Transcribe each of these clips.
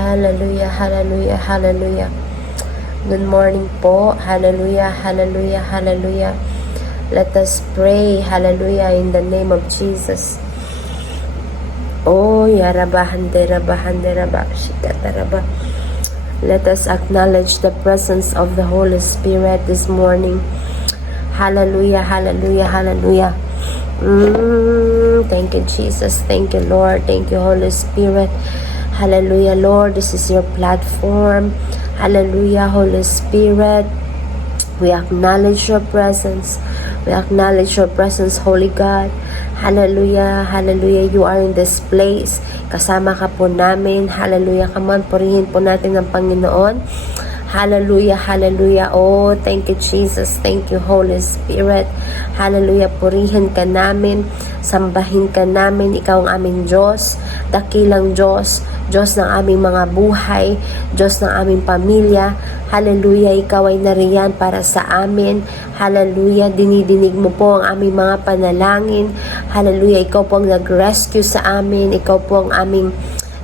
Hallelujah, hallelujah, hallelujah. Good morning po. Hallelujah, hallelujah, hallelujah. Let us pray. Hallelujah, in the name of Jesus. Oh, yaraba, shikataraba. Let us acknowledge the presence of the Holy Spirit this morning. Hallelujah, hallelujah, hallelujah. Thank you, Jesus. Thank you, Lord. Thank you, Holy Spirit. Hallelujah, Lord. This is your platform. Hallelujah, Holy Spirit. We acknowledge your presence. We acknowledge your presence, Holy God. Hallelujah, hallelujah. You are in this place. Kasama ka po namin. Hallelujah. Come on, purihin po natin ang Panginoon. Hallelujah, hallelujah. Oh, thank you, Jesus. Thank you, Holy Spirit. Hallelujah. Purihin ka namin. Sambahin ka namin. Ikaw ang aming Diyos. Dakilang Diyos. Diyos ng aming mga buhay. Diyos ng aming pamilya. Hallelujah. Ikaw ay nariyan para sa amin. Hallelujah. Dinidinig mo po ang aming mga panalangin. Hallelujah. Ikaw po ang nag-rescue sa amin. Ikaw po ang aming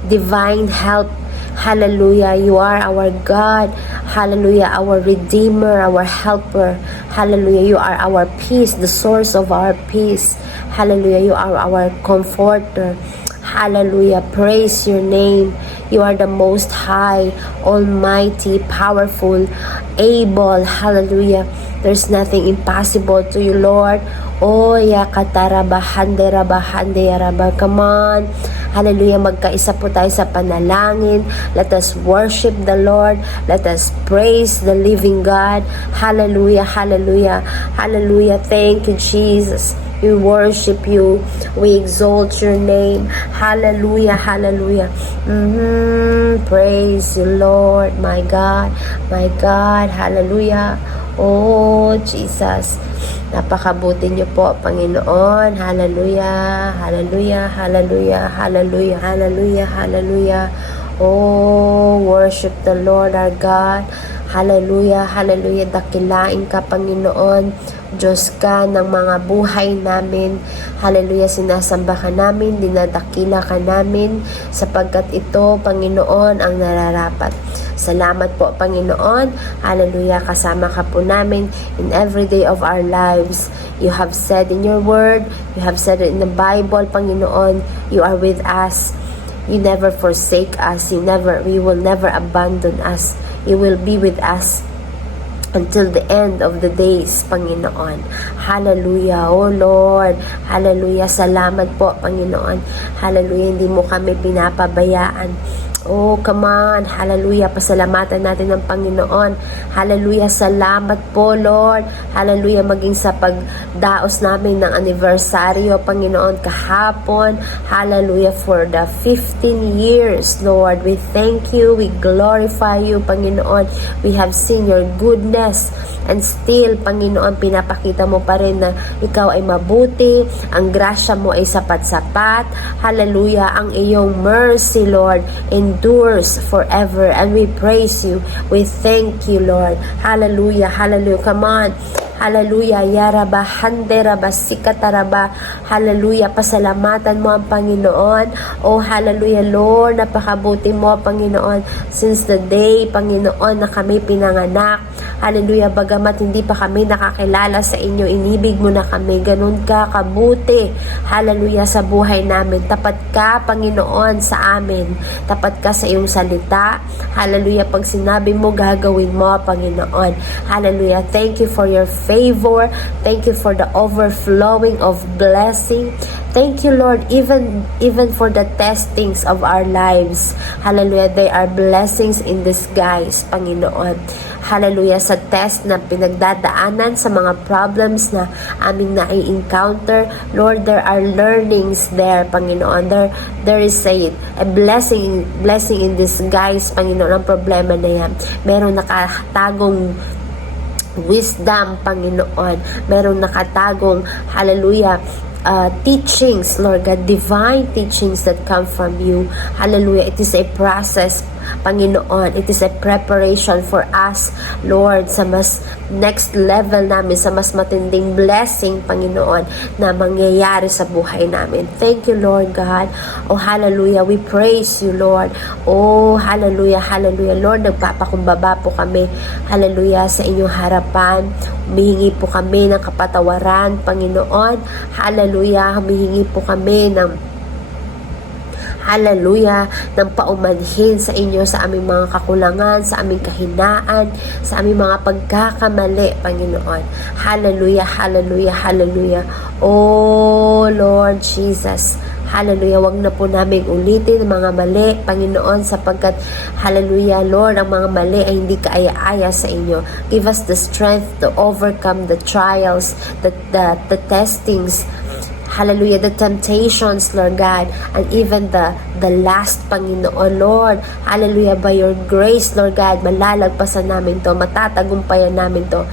divine help. Hallelujah, you are our God. Hallelujah, our Redeemer, our Helper. Hallelujah, you are our peace, the source of our peace. Hallelujah, you are our Comforter. Hallelujah, praise your name. You are the Most High, Almighty, powerful, able. Hallelujah, there's nothing impossible to you, Lord. Oh, yakataraba, handeraba, handeraba. Come on. Hallelujah, magkaisa po tayo sa panalangin. Let us worship the Lord. Let us praise the living God. Hallelujah, hallelujah, hallelujah. Thank you, Jesus. We worship you. We exalt your name. Hallelujah, hallelujah. Praise you, Lord, my God, my God. Hallelujah. Oh, Jesus. Napakabuti niyo po, Panginoon. Hallelujah, hallelujah, hallelujah, hallelujah, hallelujah, hallelujah. Oh, worship the Lord our God. Hallelujah, hallelujah. Dakilain ka, Panginoon. Diyos ka ng mga buhay namin. Hallelujah, sinasamba ka namin, dinadakila ka namin, sapagkat ito, Panginoon, ang nararapat. Salamat po, Panginoon. Hallelujah, kasama ka po namin in every day of our lives. You have said in your word, you have said it in the Bible, Panginoon, you are with us. You never forsake us. You will never abandon us. You will be with us until the end of the days, Panginoon. Hallelujah, oh Lord. Hallelujah, salamat po, Panginoon. Hallelujah, hindi mo kami pinapabayaan. Oh, come on. Hallelujah. Pasalamatan natin ng Panginoon. Hallelujah. Salamat po, Lord. Hallelujah. Maging sa pagdaos namin ng anibersaryo, Panginoon, kahapon. Hallelujah. For the 15 years, Lord. We thank you. We glorify you, Panginoon. We have seen your goodness. And still, Panginoon, pinapakita mo pa rin na ikaw ay mabuti. Ang grasya mo ay sapat-sapat. Hallelujah. Ang iyong mercy, Lord, endures forever, and we praise you. We thank you, Lord. Hallelujah, hallelujah. Come on. Hallelujah, yaraba, handeraba, sikataraba. Hallelujah, pasalamatan mo ang Panginoon. Oh, hallelujah, Lord, napakabuti mo, Panginoon. Since the day, Panginoon, na kami pinanganak. Hallelujah, bagamat hindi pa kami nakakilala sa inyo, inibig mo na kami. Ganun ka kabuti. Hallelujah, sa buhay namin. Tapat ka, Panginoon, sa amin. Tapat ka sa iyong salita. Hallelujah, pag sinabi mo, gagawin mo, Panginoon. Hallelujah, thank you for your favor. Thank you for the overflowing of blessing. Thank you, Lord, even for the testings of our lives. Hallelujah, they are blessings in disguise, Panginoon. Hallelujah, sa test na pinagdadaanan, sa mga problems na aming nai-encounter, Lord, there are learnings there, Panginoon. There is a blessing in disguise, Panginoon, ang problema na yan. Meron nakatagong wisdom, Panginoon. Meron nakatagong, hallelujah, teachings, Lord God, divine teachings that come from you. Hallelujah. It is a process, Panginoon. It is a preparation for us, Lord, sa mas next level namin, sa mas matinding blessing, Panginoon, na mangyayari sa buhay namin. Thank you, Lord God. Oh, hallelujah. We praise you, Lord. Oh, hallelujah, hallelujah. Lord, nagpapakumbaba po kami, hallelujah, sa inyong harapan. Humihingi po kami ng kapatawaran, Panginoon. Hallelujah. Humihingi po kami ng hallelujah, ng paumanhin sa inyo sa aming mga kakulangan, sa aming kahinaan, sa aming mga pagkakamali, Panginoon. Hallelujah, hallelujah, hallelujah. Oh, Lord Jesus. Hallelujah, wag na po namin ulitin ang mga mali, Panginoon, sapagkat, hallelujah, Lord, ang mga mali ay hindi kaaya-aya sa inyo. Give us the strength to overcome the trials, the testings, hallelujah, the temptations, Lord God, and even the last, Panginoon, Lord. Hallelujah, by your grace, Lord God, malalagpasan namin to, matatagumpayan namin to.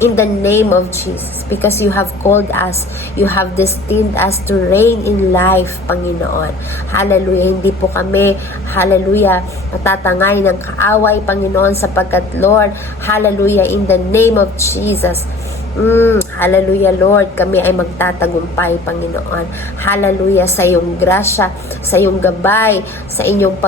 In the name of Jesus, because you have called us, you have destined us to reign in life, Panginoon. Hallelujah, hindi po kami, hallelujah, matatangay ng kaaway, Panginoon, sapagkat, Lord, hallelujah, in the name of Jesus, hallelujah, Lord, kami ay magtatagumpay, Panginoon. Hallelujah, sa iyong grasya, sa iyong gabay, sa inyong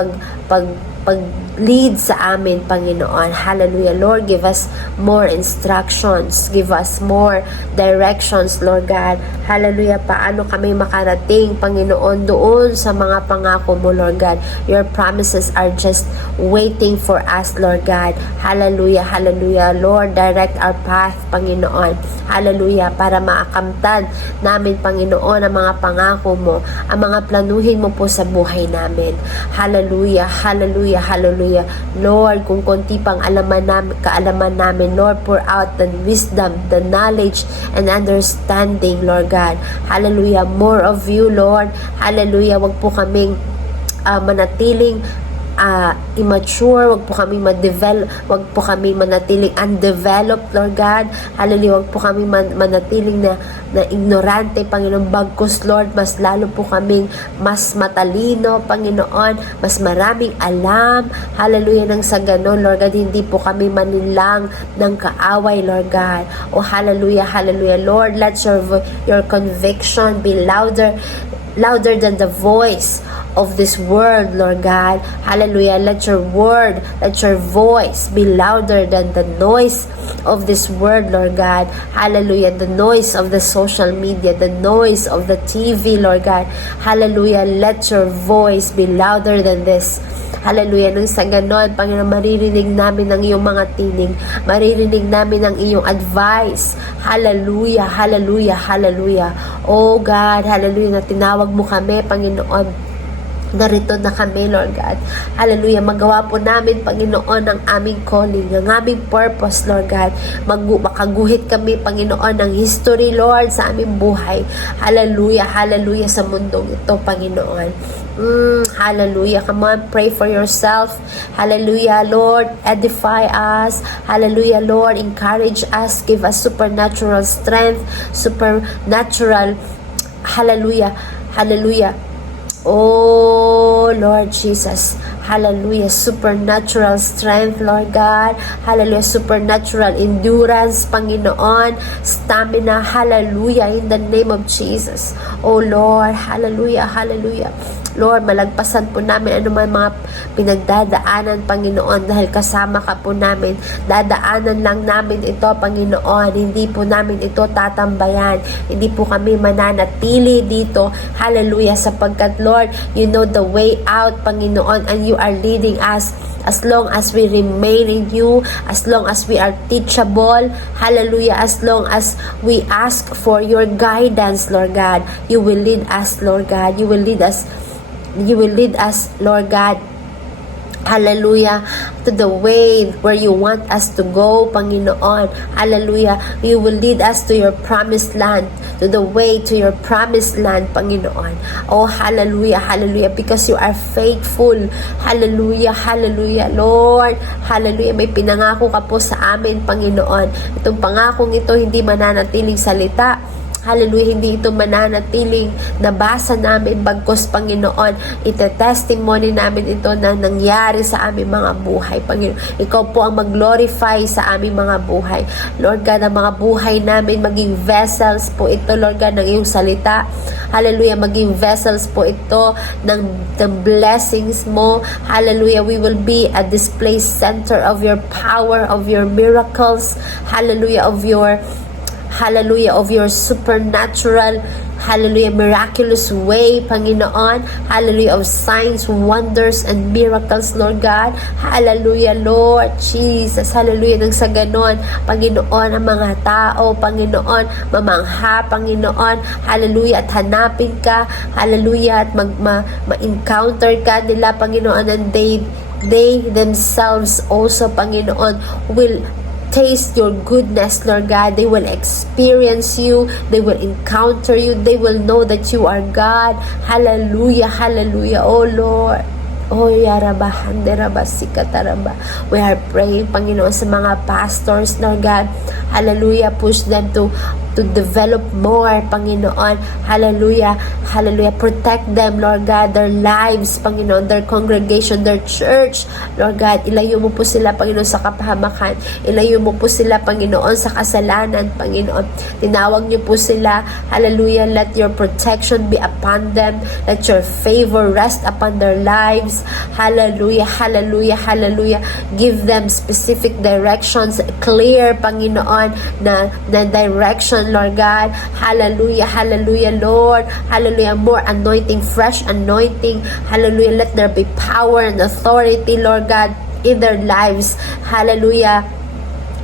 pag-lead sa amin, Panginoon. Hallelujah, Lord, give us more instructions, give us more directions, Lord God. Hallelujah, paano kami makarating, Panginoon, doon sa mga pangako mo, Lord God. Your promises are just waiting for us, Lord God. Hallelujah, hallelujah, Lord, direct our path, Panginoon. Hallelujah, para maakamtan namin, Panginoon, ang mga pangako mo, ang mga planuhin mo po sa buhay namin. Hallelujah, hallelujah, hallelujah. Lord, kung konti pang kaalaman namin, Lord, pour out the wisdom, the knowledge, and understanding, Lord God. Hallelujah, more of you, Lord. Hallelujah, wag po kaming manatiling immature, wag po kami wag po kami manatiling undeveloped, Lord God. Hallelujah, wag po kami manatiling na ignorante, Panginoon. Bagkus, Lord, mas lalo po kaming mas matalino, Panginoon, mas maraming alam. Hallelujah, nang sa ganon, Lord God, hindi po kami manilang ng kaaway, Lord God. Oh, hallelujah, hallelujah, Lord, let your conviction be louder than the voice of this world, Lord God. Hallelujah. Let your word, let your voice be louder than the noise of this world, Lord God. Hallelujah. The noise of the social media, the noise of the TV, Lord God. Hallelujah. Let your voice be louder than this. Hallelujah. Nung sa ganon, Panginoon, maririnig namin ang iyong mga tinig. Maririnig namin ang iyong advice. Hallelujah, hallelujah, hallelujah. Oh God, hallelujah, na tinawag mo kami, Panginoon. Narito na kami, Lord God. Hallelujah. Magawa po namin, Panginoon, ang aming calling, ang aming purpose, Lord God. Makaguhit kami, Panginoon, ng history, Lord, sa aming buhay. Hallelujah. Hallelujah sa mundong ito, Panginoon. Hallelujah. Come on, pray for yourself. Hallelujah, Lord. Edify us. Hallelujah, Lord. Encourage us. Give us supernatural strength. Supernatural. Hallelujah. Hallelujah. Oh, Lord Jesus. Hallelujah. Supernatural strength, Lord God. Hallelujah. Supernatural endurance, Panginoon. Stamina. Hallelujah. In the name of Jesus. Oh, Lord. Hallelujah. Hallelujah. Lord, malagpasan po namin anuman mga pinagdadaanan, Panginoon, dahil kasama ka po namin. Dadaanan lang namin ito, Panginoon. Hindi po namin ito tatambayan. Hindi po kami mananatili dito. Hallelujah. Sapagkat, Lord, you know the way out, Panginoon, and you are leading us. As long as we remain in you, as long as we are teachable, hallelujah, as long as we ask for your guidance, Lord God, you will lead us, Lord God. You will lead us, Lord God. Hallelujah, to the way where you want us to go, Panginoon. Hallelujah, you will lead us to your promised land, to the way to your promised land, Panginoon. Oh, hallelujah, hallelujah, because you are faithful. Hallelujah, hallelujah, Lord. Hallelujah, may pinangako ka po sa amin, Panginoon. Itong pangakong ito hindi mananatiling salita. Hallelujah, hindi ito mananatiling nabasa namin, bagkos Panginoon, ite-testimony namin ito na nangyari sa aming mga buhay, Panginoon. Ikaw po ang mag-glorify sa aming mga buhay. Lord God, ang mga buhay namin, maging vessels po ito, Lord God, ng iyong salita. Hallelujah, maging vessels po ito ng blessings mo. Hallelujah, we will be a display center of your power, of your miracles. Hallelujah, of your supernatural, hallelujah, miraculous way, Panginoon. Hallelujah, of signs, wonders, and miracles, Lord God. Hallelujah, Lord Jesus. Hallelujah, nang sa ganon, Panginoon, ang mga tao, Panginoon, mamangha, Panginoon. Hallelujah, at hanapin ka. Hallelujah, at ma-encounter ka nila, Panginoon, and they themselves also, Panginoon, will taste your goodness, Lord God. They will experience you. They will encounter you. They will know that you are God. Hallelujah, hallelujah, oh Lord. Oh, yaraba, handeraba, sikataraba. We are praying, Panginoon, sa mga pastors, Lord God. Hallelujah, push them to develop more, Panginoon. Hallelujah, hallelujah. Protect them, Lord God, their lives, Panginoon, their congregation, their church, Lord God. Ilayo mo po sila, Panginoon, sa kapahamakan. Ilayo mo po sila, Panginoon, sa kasalanan, Panginoon. Tinawag niyo po sila, hallelujah. Let your protection be upon them. Let your favor rest upon their lives. Hallelujah, hallelujah, hallelujah. Give them specific directions, clear, Panginoon, na direction, Lord God. Hallelujah, hallelujah, Lord. Hallelujah, more anointing, fresh anointing. Hallelujah, let there be power and authority, Lord God, in their lives. Hallelujah.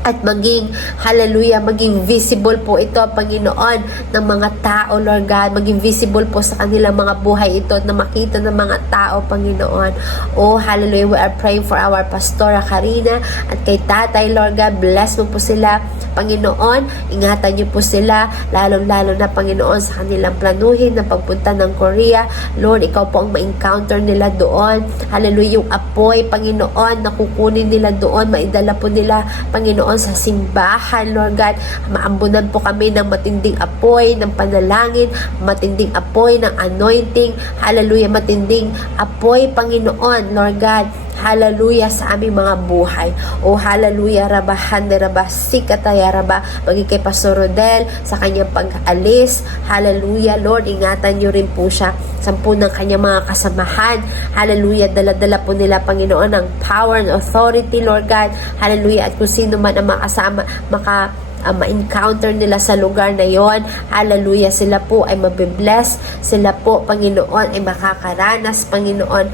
At maging, hallelujah, maging visible po ito, Panginoon, ng mga tao, Lord God. Maging visible po sa kanilang mga buhay ito na makita ng mga tao, Panginoon. Oh, hallelujah, we are praying for our Pastora Karina at kay Tatay, Lord God. Bless mo po sila, Panginoon. Ingatan niyo po sila, lalong-lalo na, Panginoon, sa kanilang planuhin na pagpunta ng Korea. Lord, ikaw po ang ma-encounter nila doon. Hallelujah, yung apoy, Panginoon, na kukunin nila doon, maidala po nila, Panginoon, sa simbahan, Lord God. Maambunan po kami ng matinding apoy ng panalangin, matinding apoy ng anointing. Hallelujah, matinding apoy, Panginoon, Lord God. Hallelujah, sa aming mga buhay. O hallelujah, rabahan de rabasikataya raba. Bagi kay Pastor Rodel sa kanyang pag-alis. Hallelujah, Lord, ingatan niyo rin po siya. Sampu ng kanyang mga kasamahan. Hallelujah, dala-dala po nila, Panginoon, ang power and authority, Lord God. Hallelujah, at kung sino man ang makasama, ma-encounter nila sa lugar na yon. Hallelujah, sila po ay mabibless. Sila po, Panginoon, ay makakaranas, Panginoon.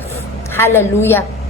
Hallelujah.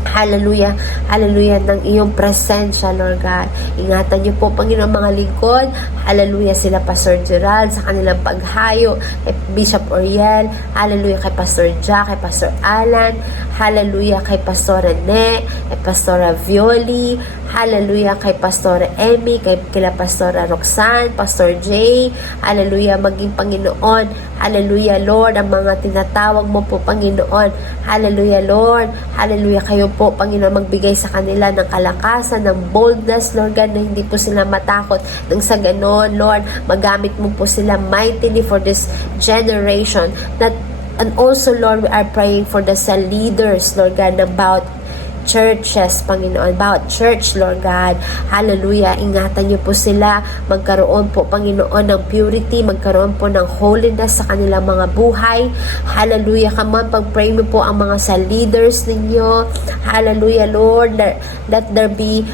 Hallelujah, hallelujah, ng iyong presensya, Lord God. Ingatan niyo po, Panginoon, mga lingkod. Hallelujah, sila Pastor Gerald sa kanilang paghayo, kay Bishop Oriel. Hallelujah, kay Pastor Jack, kay Pastor Alan. Hallelujah, kay Pastor Rene, kay Pastor Violi. Hallelujah, kay Pastor Emmy, kila Pastor Roxanne, Pastor Jay. Hallelujah, maging Panginoon. Hallelujah, Lord, ang mga tinatawag mo po, Panginoon. Hallelujah, Lord. Hallelujah, kayo po, Panginoon, magbigay sa kanila ng kalakasan, ng boldness, Lord God, na hindi po sila matakot. Nang sa ganon, Lord, magamit mo po sila mightily for this generation. And also, Lord, we are praying for the cell leaders, Lord God, about churches, Panginoon, about church, Lord God. Hallelujah, ingatan niyo po sila, magkaroon po, Panginoon, ng purity, magkaroon po ng holiness sa kanilang mga buhay. Hallelujah, come on, pag-pray mo po ang mga sa leaders ninyo. Hallelujah, Lord, let there be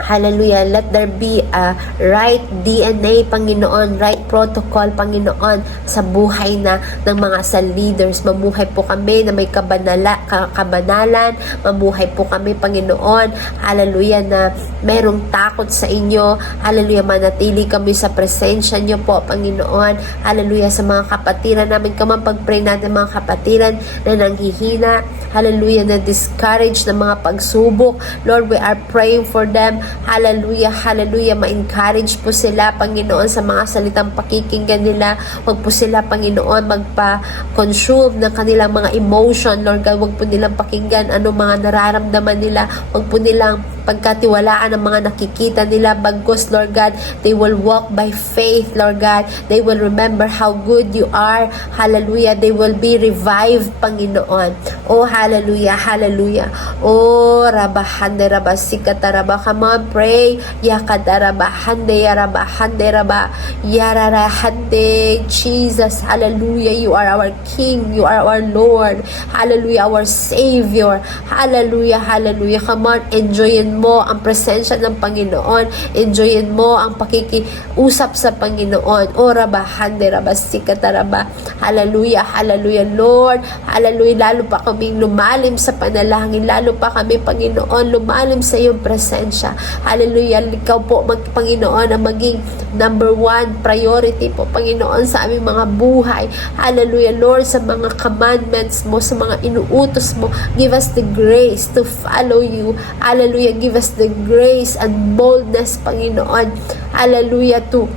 hallelujah, let there be a right DNA, Panginoon, right protocol, Panginoon, sa buhay na ng mga sa leaders. Mamuhay po kami na may kabanalan, mamuhay po kami, Panginoon, hallelujah, na merong takot sa inyo. Hallelujah, manatili kami sa presensya niyo po, Panginoon. Hallelujah, sa mga kapatiran namin, kamang pag-pray natin mga kapatiran na nanghihina, hallelujah, na discouraged na mga pagsubok. Lord, we are praying for them. Hallelujah, hallelujah. Ma-encourage po sila, Panginoon, sa mga salitang pakikinggan nila. Huwag po sila, Panginoon, magpa-consume ng kanilang mga emotion, Lord God. Huwag po nilang pakinggan ano mga nararamdaman nila. Huwag po nilang pagkatiwalaan ang mga nakikita nila. Bagkus, Lord God, they will walk by faith, Lord God. They will remember how good you are. Hallelujah. They will be revived, Panginoon. Oh, hallelujah, hallelujah. Oh, rabahande, rabasikata, rabah. Come on, pray. Yakadarabahande, yarabahande, rabah. Yararahande. Jesus, hallelujah. You are our King. You are our Lord. Hallelujah, our Savior. Hallelujah, hallelujah. Come on, enjoyin mo ang presensya ng Panginoon. Enjoyin mo ang pakikiusap sa Panginoon. O rabahande, rabasikata, rabah. Hallelujah, hallelujah, Lord. Hallelujah, lalo pa kaming lumalim sa panalangin. Lalo pa kami, Panginoon, lumalim sa iyong presensya. Hallelujah, ikaw po, Panginoon, ang maging number one priority po, Panginoon, sa aming mga buhay. Hallelujah, Lord, sa mga commandments mo, sa mga inuutos mo. Give us the grace to follow you. Hallelujah, give us the grace and boldness, Panginoon. Hallelujah, to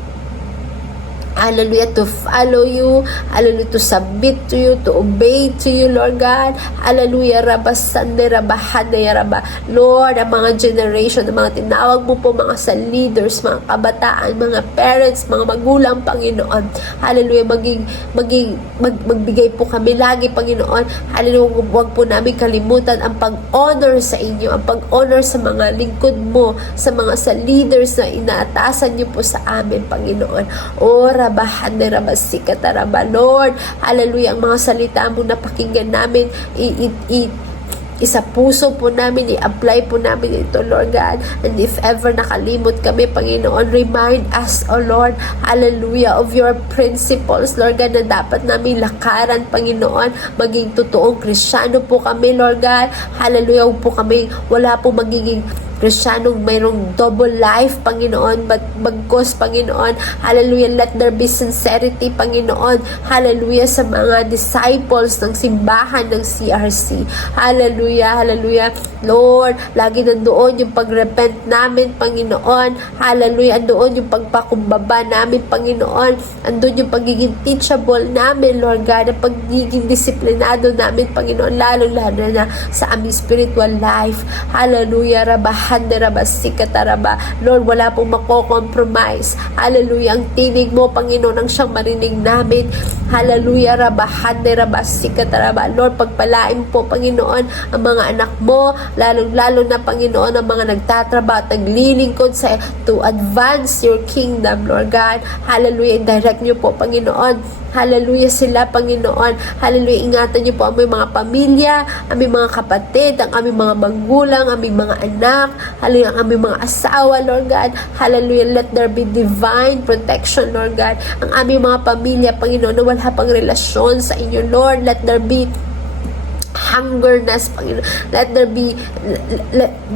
follow you. Hallelujah, to submit to you, to obey to you, Lord God. Hallelujah, rabasande, rabahande, rabah. Lord, ang mga generation, ang mga tinawag mo po, mga sa leaders, mga kabataan, mga parents, mga magulang, Panginoon. Hallelujah, magbigay po kami lagi, Panginoon. Hallelujah, huwag po namin kalimutan ang pag-honor sa inyo, ang pag-honor sa mga lingkod mo, sa mga sa leaders na inaatasan niyo po sa amin, Panginoon. O rabahande, rabasikata, rabah. Lord, hallelujah, ang mga salita mo na pakinggan namin, isa puso po namin, i-apply po namin ito, Lord God. And if ever nakalimot kami, Panginoon, remind us, O Lord, hallelujah, of your principles, Lord God, na dapat namin lakaran, Panginoon. Maging totoong Kristyano po kami, Lord God. Hallelujah, po kami, wala po magiging Kristiyanong mayroong double life, Panginoon, but bagkos, Panginoon. Hallelujah, let there be sincerity, Panginoon. Hallelujah, sa mga disciples ng simbahan ng CRC. Hallelujah, hallelujah. Lord, lagi nandoon yung pag-repent namin, Panginoon. Hallelujah, andoon yung pagpakumbaba namin, Panginoon. Andun yung pagiging teachable namin, Lord God, ang pagiging disiplinado namin, Panginoon, lalo-lalo na sa aming spiritual life. Hallelujah, rabahande, rabasikata, rabah. Lord, wala pong mako-compromise. Hallelujah, ang tinig mo, Panginoon, ang siyang marinig namin. Hallelujah, rabahande, rabasikata, rabah. Lord, pagpalain po, Panginoon, ang mga anak mo, lalong-lalo na, Panginoon, ang mga nagtatrabaho at naglilingkod sa to advance your kingdom, Lord God. Hallelujah, indirect niyo po, Panginoon. Hallelujah sila, Panginoon. Hallelujah, ingatan niyo po ang aming mga pamilya, aming mga kapatid, ang aming mga magulang, aming mga anak, hallelujah, ang aming mga asawa, Lord God. Hallelujah, let there be divine protection, Lord God. Ang aming mga pamilya, Panginoon, na wala pang relasyon sa inyo, Lord, let there be hungerness, Panginoon. Let there be,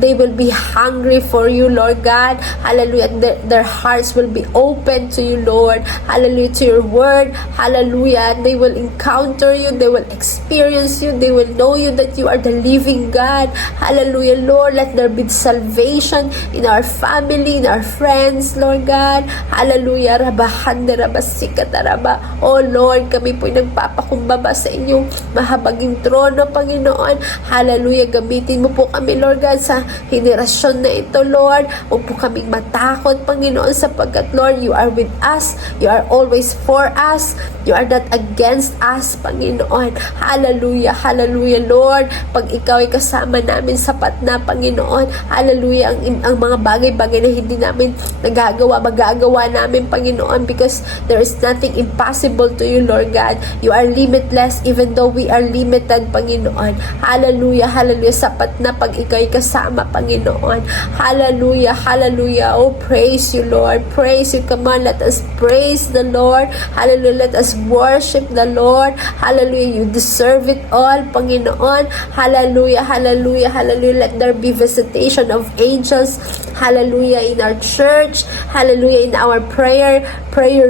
they will be hungry for you, Lord God. Hallelujah. Their hearts will be open to you, Lord. Hallelujah, to your word. Hallelujah. They will encounter you. They will experience you. They will know you that you are the living God. Hallelujah, Lord. Let there be salvation in our family, in our friends, Lord God. Hallelujah. Rabahande, rabasikata, rabah. Oh Lord, kami po'y nagpapakumbaba sa inyong mahabaging trono, Panginoon. Hallelujah. Gamitin mo po kami, Lord God, sa henerasyon na ito, Lord. Huwag po kaming matakot, Panginoon, sapagkat, Lord, you are with us. You are always for us. You are not against us, Panginoon. Hallelujah. Hallelujah, Lord. Pag ikaw ay kasama namin, sapat na, Panginoon. Hallelujah. Ang mga bagay-bagay na hindi namin nagagawa, magagawa namin, Panginoon, because there is nothing impossible to you, Lord God. You are limitless even though we are limited, Panginoon. Hallelujah, hallelujah. Sapat na pag ikaw'y kasama, Panginoon. Hallelujah, hallelujah. Oh, praise you, Lord. Praise you. Come on, let us praise the Lord. Hallelujah, let us worship the Lord. Hallelujah, you deserve it all, Panginoon. Hallelujah, hallelujah, hallelujah. Let there be visitation of angels. Hallelujah, in our church. Hallelujah, in our prayer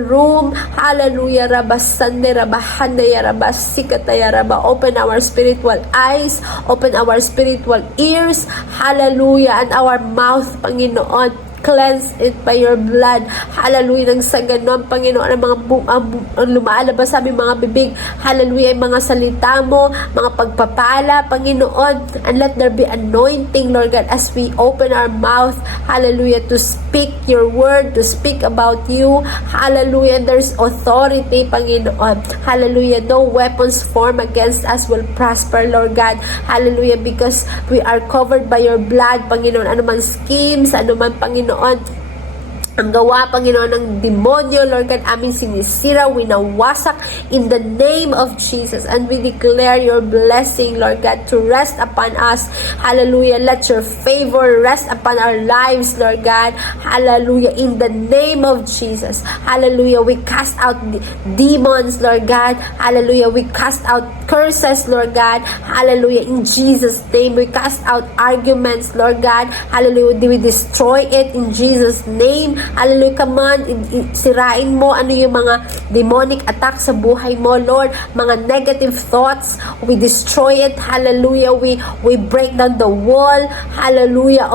room. Hallelujah, rabasande, rabahande, rabasikata, rabah. Open our spiritual spiritual eyes, open our spiritual ears, hallelujah, and our mouth, Panginoon. Cleanse it by your blood. Hallelujah. Nang sa ganon, Panginoon, ang mga ang lumalabas sa aming mga bibig. Hallelujah. Ang mga salita mo, mga pagpapala, Panginoon. And let there be anointing, Lord God, as we open our mouth. Hallelujah. To speak your word, to speak about you. Hallelujah. There's authority, Panginoon. Hallelujah. No weapons formed against us will prosper, Lord God. Hallelujah. Because we are covered by your blood, Panginoon. Ano man schemes, ano man, Panginoon, ang gawa, Panginoon, ng demonyo, Lord God, aming sinisira, winawasak in the name of Jesus. And we declare your blessing, Lord God, to rest upon us. Hallelujah. Let your favor rest upon our lives, Lord God. Hallelujah. In the name of Jesus. Hallelujah. We cast out demons, Lord God. Hallelujah. We cast out curses, Lord God. Hallelujah. In Jesus' name, we cast out arguments, Lord God. Hallelujah. We destroy it in Jesus' name. Hallelujah. Come on, sirain mo ano yung mga demonic attack sa buhay mo, Lord. Mga negative thoughts, we destroy it. Hallelujah. We break down the wall. Hallelujah.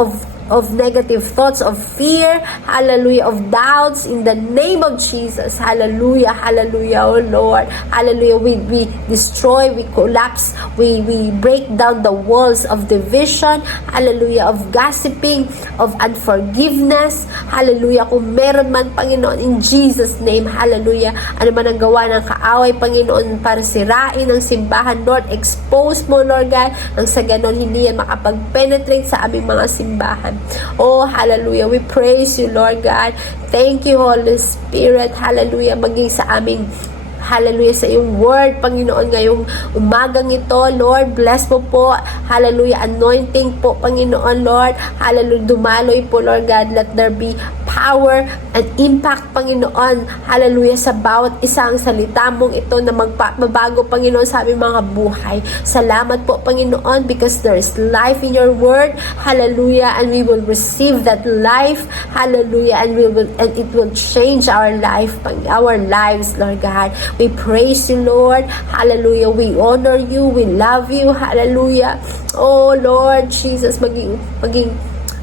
Of negative thoughts, of fear, hallelujah, of doubts, in the name of Jesus. Hallelujah, hallelujah, oh Lord. Hallelujah. We destroy, we collapse, we break down the walls of division, hallelujah, of gossiping, of unforgiveness, hallelujah. Kung meron man, Panginoon, in Jesus' name, hallelujah, ano man ang gawa ng kaaway, Panginoon, para sirain ang simbahan, Lord, expose mo, Lord God, nang sa ganon hindi yan makapag-penetrate sa aming mga simbahan. Oh, hallelujah. We praise you, Lord God. Thank you, Holy Spirit. Hallelujah. Maging sa aming hallelujah, sa iyong word, Panginoon, ngayong umagang ito, Lord, bless mo po, hallelujah, anointing po, Panginoon, Lord, hallelujah, dumaloy po, Lord God, let there be power and impact, Panginoon, hallelujah, sa bawat isang salita mong ito na magbabago, Panginoon, sa aming mga buhay. Salamat po, Panginoon, because there is life in your word, hallelujah, and we will receive that life, hallelujah, and it will change our life, our lives, Lord God. We praise you, Lord. Hallelujah. We honor you. We love you. Hallelujah. Oh, Lord Jesus,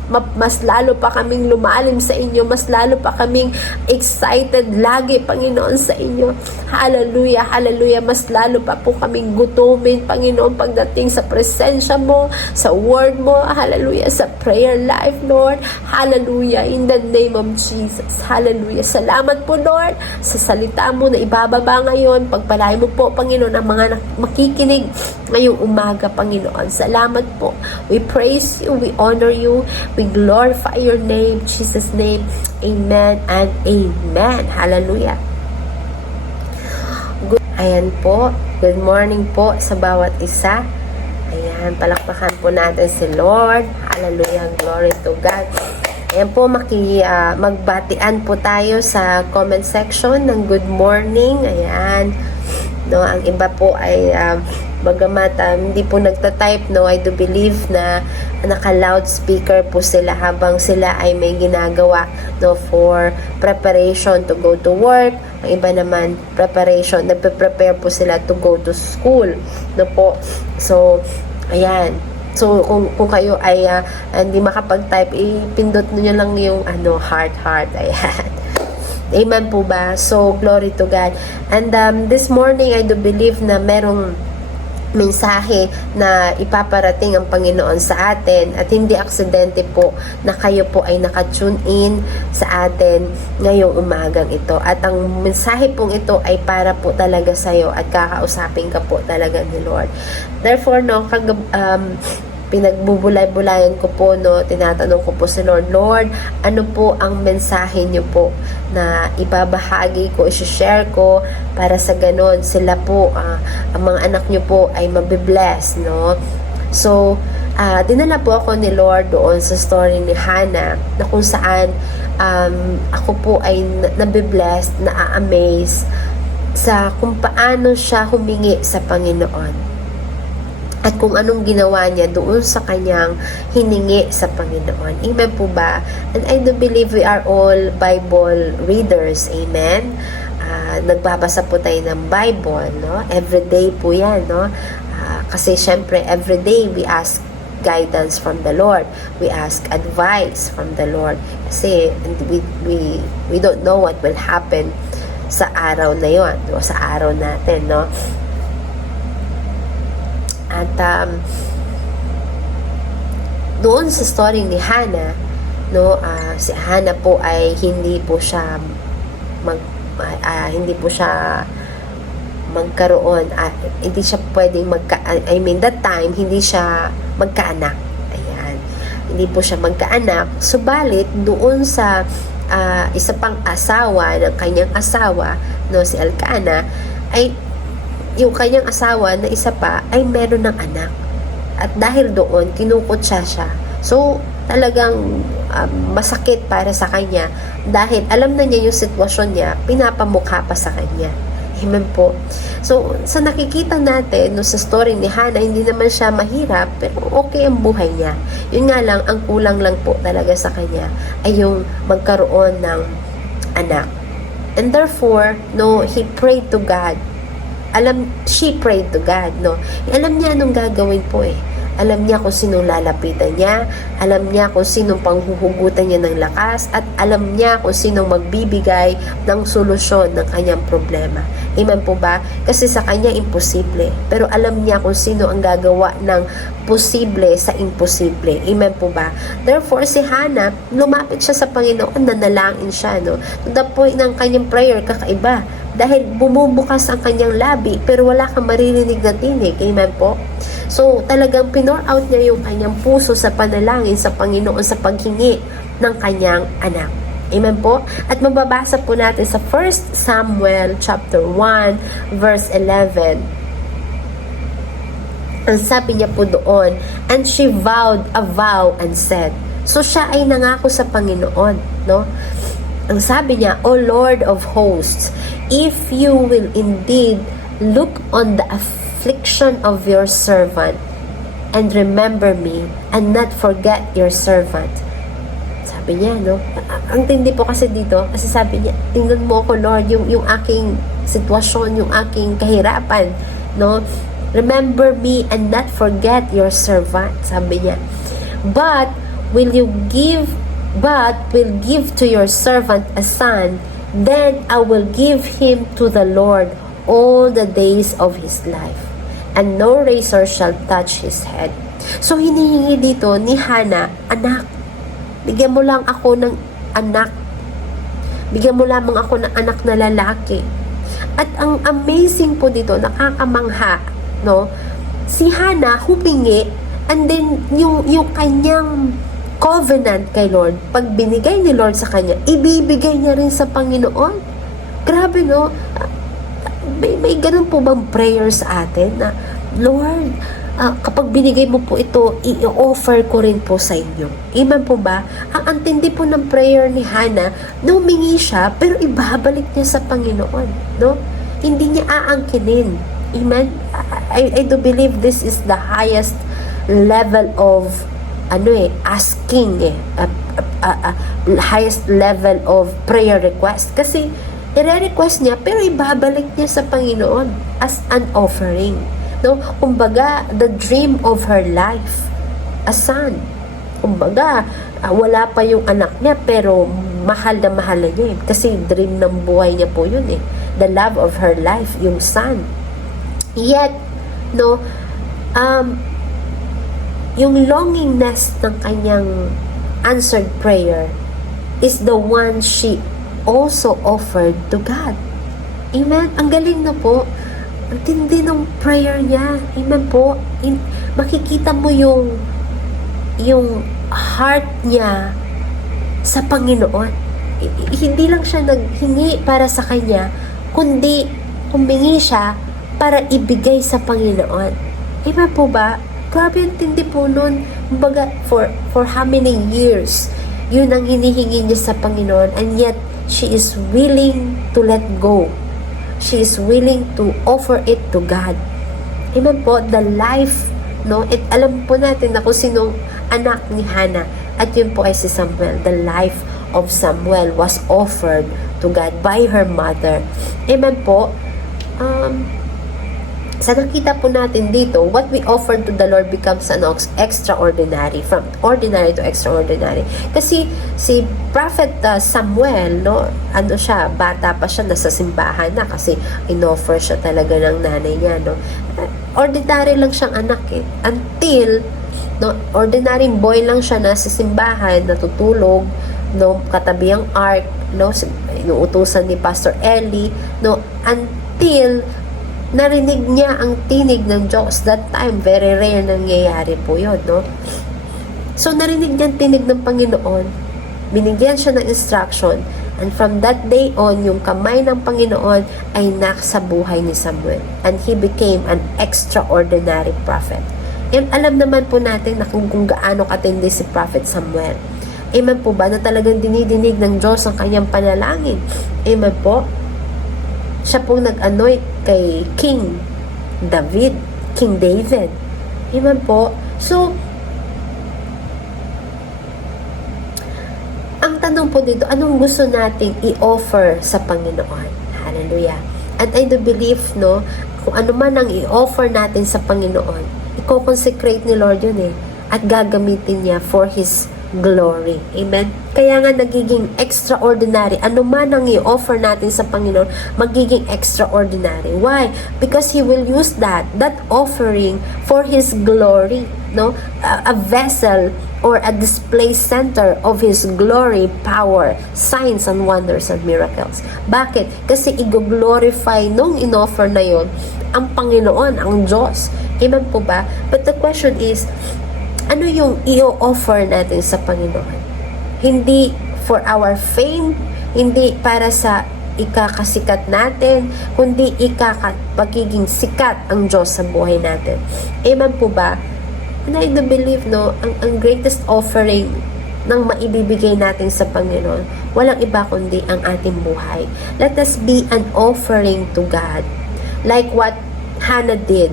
mas lalo pa kaming lumalim sa inyo, mas lalo pa kaming excited lagi, Panginoon, sa inyo. Hallelujah, hallelujah, mas lalo pa po kaming gutumin, Panginoon, pagdating sa presensya mo, sa word mo, hallelujah, sa prayer life, Lord, hallelujah, in the name of Jesus, hallelujah. Salamat po, Lord, sa salita mo na ibababa ngayon. Pagpalain mo po, Panginoon, ang mga makikinig ngayong umaga, Panginoon. Salamat po. We praise you, we honor you, we glorify your name, Jesus' name. Amen and amen. Hallelujah. Ayan po. Good morning po sa bawat isa. Ayan, palakpakan po natin si Lord. Hallelujah. Glory to God. Ayan po, magbatian po tayo sa comment section ng good morning. Ayan. No, ang iba po ay bagamat hindi po nagta-type, no, I do believe na naka-loudspeaker po sila habang sila ay may ginagawa, no, for preparation to go to work. Ang iba naman, preparation, nagpe-prepare po sila to go to school, no po. So, ayan. So, kung kayo ay hindi makapag-type, ipindot nyo lang yung heart. Ayan. Amen po ba? So, glory to God. And this morning, I do believe na merong mensahe na ipaparating ang Panginoon sa atin at hindi aksidente po na kayo po ay nakatune in sa atin ngayong umagang ito. At ang mensahe pong ito ay para po talaga sa iyo at kakausapin ka po talaga ni Lord. Therefore, no, pinagbubulay-bulayan ko po, no, tinatanong ko po si Lord, Lord, ano po ang mensahe niyo po na ibabahagi ko, i-share ko para sa ganon sila po, ang mga anak niyo po ay mabibless, no? So, dinala po ako ni Lord doon sa story ni Hannah na kung saan ako po ay nabibless, na-amaze sa kung paano siya humingi sa Panginoon. At kung anong ginawa niya doon sa kanyang hiningi sa Panginoon. Amen po ba? And I do believe we are all Bible readers. Amen? Nagbabasa po tayo ng Bible, no? Every day po yan, no? Kasi syempre, everyday we ask guidance from the Lord. We ask advice from the Lord. Kasi we don't know what will happen sa araw na yon, o sa araw natin, no? At doon sa story ni Hannah, no, si Hannah po ay hindi po siya magkaroon, hindi siya pwedeng that time hindi siya magkaanak. Ayan, hindi po siya magkaanak. Subalit doon sa isa pang asawa ng kanyang asawa, no, si Elkanah, ay yung kanyang asawa na isa pa ay meron ng anak. At dahil doon, kinukutsa siya. So, talagang masakit para sa kanya dahil alam na niya yung sitwasyon niya, pinapamukha pa sa kanya. Amen po. So, sa nakikita natin no, sa story ni Hannah, hindi naman siya mahirap, pero okay ang buhay niya. Yun nga lang, ang kulang lang po talaga sa kanya ay yung magkaroon ng anak. And therefore, no, he prayed to God. She prayed to God, no. Alam niya anong gagawin po eh. Alam niya kung sinong lalapitan niya, alam niya kung sinong panghuhugutan niya ng lakas, at alam niya kung sinong magbibigay ng solusyon ng kanyang problema. Amen po ba? Kasi sa kanya imposible, pero alam niya kung sino ang gagawa ng posible sa imposible. Amen po ba? Therefore, si Hannah, lumapit siya sa Panginoon, nanalangin siya, no? To the point ng kanyang prayer, kakaiba. Dahil bumubukas ang kanyang labi, pero wala kang maririnig na tinig. Amen po? So, talagang pinor out niya yung kanyang puso sa panalangin sa Panginoon sa paghingi ng kanyang anak. Amen po? At mababasa po natin sa 1 Samuel chapter 1 verse 11. Ang sabi niya po doon, and she vowed a vow and said. So, siya ay nangako sa Panginoon, no? Ang sabi niya, O Lord of hosts, if you will indeed look on the affliction of your servant and remember me and not forget your servant. Sabi niya, no? Ang tindi po kasi dito, kasi sabi niya, tingnan mo ako, Lord, yung aking sitwasyon, yung aking kahirapan, no? Remember me and not forget your servant, sabi niya. But will give to your servant a son, then I will give him to the Lord all the days of his life, and no razor shall touch his head. So, hinihingi dito ni Hannah, anak. Bigyan mo lang ako ng anak. Bigyan mo lamang ako ng anak na lalaki. At ang amazing po dito, nakakamangha, no? Si Hannah humingi, and then yung kanyang covenant kay Lord, pag binigay ni Lord sa kanya, ibibigay niya rin sa Panginoon. Grabe, no? May ganun po bang prayer sa atin na, Lord, kapag binigay mo po ito, i-offer ko rin po sa inyo. Amen po ba? Ang antindi po ng prayer ni Hannah, na humingi siya, pero ibabalik niya sa Panginoon, no? Hindi niya aangkinin. Amen? I do believe this is the highest level of asking, highest level of prayer request. Kasi, i-request niya, pero ibabalik niya sa Panginoon as an offering. No? Kumbaga, the dream of her life, a son. Kumbaga, wala pa yung anak niya, pero mahal na niya. Kasi dream ng buhay niya po yun eh. The love of her life, yung son. Yet, no, yung longingness ng kanyang answered prayer is the one she also offered to God. Amen? Ang galing na po. Ang tindi ng prayer niya. Amen po. Makikita mo yung heart niya sa Panginoon. Hindi lang siya naghingi para sa kanya, kundi humingi siya para ibigay sa Panginoon. Amen po ba? Grabe ang tindi po nun. Kumbaga, for how many years, yun ang hinihingi niya sa Panginoon, and yet, she is willing to let go. She is willing to offer it to God. Amen po, the life, no? At alam po natin na kung sinong anak ni Hannah, at yun po ay si Samuel. The life of Samuel was offered to God by her mother. Amen po. Sa nakita po natin dito, what we offer to the Lord becomes an extraordinary, from ordinary to extraordinary. Kasi si Prophet Samuel, no, ano siya, bata pa siya, nasa simbahan na kasi inoffer siya talaga ng nanay niya, no. Ordinary lang siyang anak until, no, ordinary boy lang siya, nasa simbahan, natutulog, no, katabi ang ark, no, inuutusan ni Pastor Eli, no, until narinig niya ang tinig ng Diyos. That time, very rare nangyayari po yun, no? So, narinig niya ang tinig ng Panginoon, binigyan siya ng instruction, and from that day on, yung kamay ng Panginoon ay nasa buhay ni Samuel, and he became an extraordinary prophet. And alam naman po natin na kung gaano katindi si Prophet Samuel. Amen po ba? Na talagang dinidinig ng Diyos ang kanyang panalangin. Amen po? Siya pong nag-anoint kay King David. Amen po? So, ang tanong po dito, anong gusto nating i-offer sa Panginoon? Hallelujah. And I do believe, no, kung ano man ang i-offer natin sa Panginoon, i-consecrate ni Lord yun at gagamitin niya for His glory. Amen? Kaya nga nagiging extraordinary. Ano man ang i-offer natin sa Panginoon, magiging extraordinary. Why? Because He will use that offering for His glory. No? A vessel or a display center of His glory, power, signs and wonders and miracles. Bakit? Kasi i-glorify nung in-offer na yon ang Panginoon, ang Diyos. Amen po ba? But the question is, ano yung i-offer natin sa Panginoon? Hindi for our fame, hindi para sa ikakasikat natin, kundi pagiging sikat ang Diyos sa buhay natin. Amen po ba? And I do believe, no, ang greatest offering ng maibibigay natin sa Panginoon, walang iba kundi ang ating buhay. Let us be an offering to God. Like what Hannah did.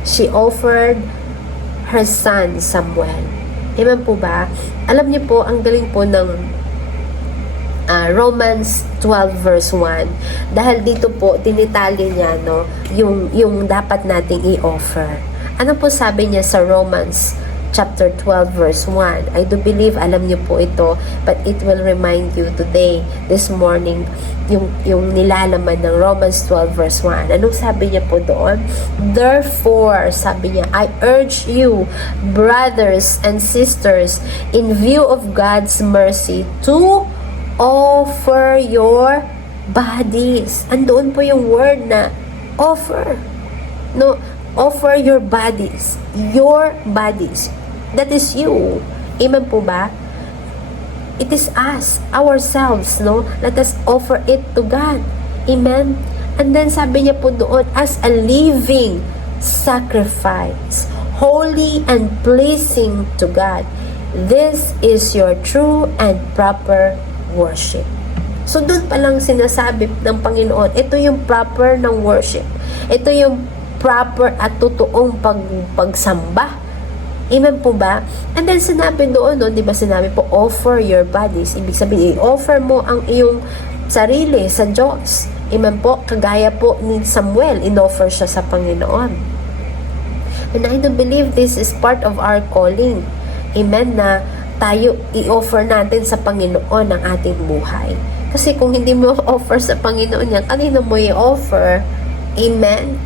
She offered her son Samuel. Amen po ba? Alam niyo po, ang galing po ng Romans 12 verse 1. Dahil dito po, tinitali niya, no, yung dapat nating i-offer. Ano po sabi niya sa Romans chapter 12 verse 1? I do believe, alam niyo po ito, but it will remind you today, this morning, yung nilalaman ng Romans 12 verse 1. Anong sabi niya po doon? Therefore, sabi niya, I urge you, brothers and sisters, in view of God's mercy, to offer your bodies. Andoon po yung word na offer. No, offer your bodies. Your bodies. That is you. Amen po ba? It is us, ourselves, no? Let us offer it to God. Amen? And then sabi niya po doon, as a living sacrifice, holy and pleasing to God. This is your true and proper worship. So doon pa lang sinasabi ng Panginoon, ito yung proper ng worship. Ito yung proper at totoong pagsamba. Amen po ba? And then sinabi doon, no, di ba sinabi po, offer your bodies. Ibig sabihin, i-offer mo ang iyong sarili sa Diyos. Amen po? Kagaya po ni Samuel, in-offer siya sa Panginoon. And I do believe this is part of our calling. Amen? Na tayo i-offer natin sa Panginoon ang ating buhay. Kasi kung hindi mo offer sa Panginoon yan, kanino mo i-offer? Amen?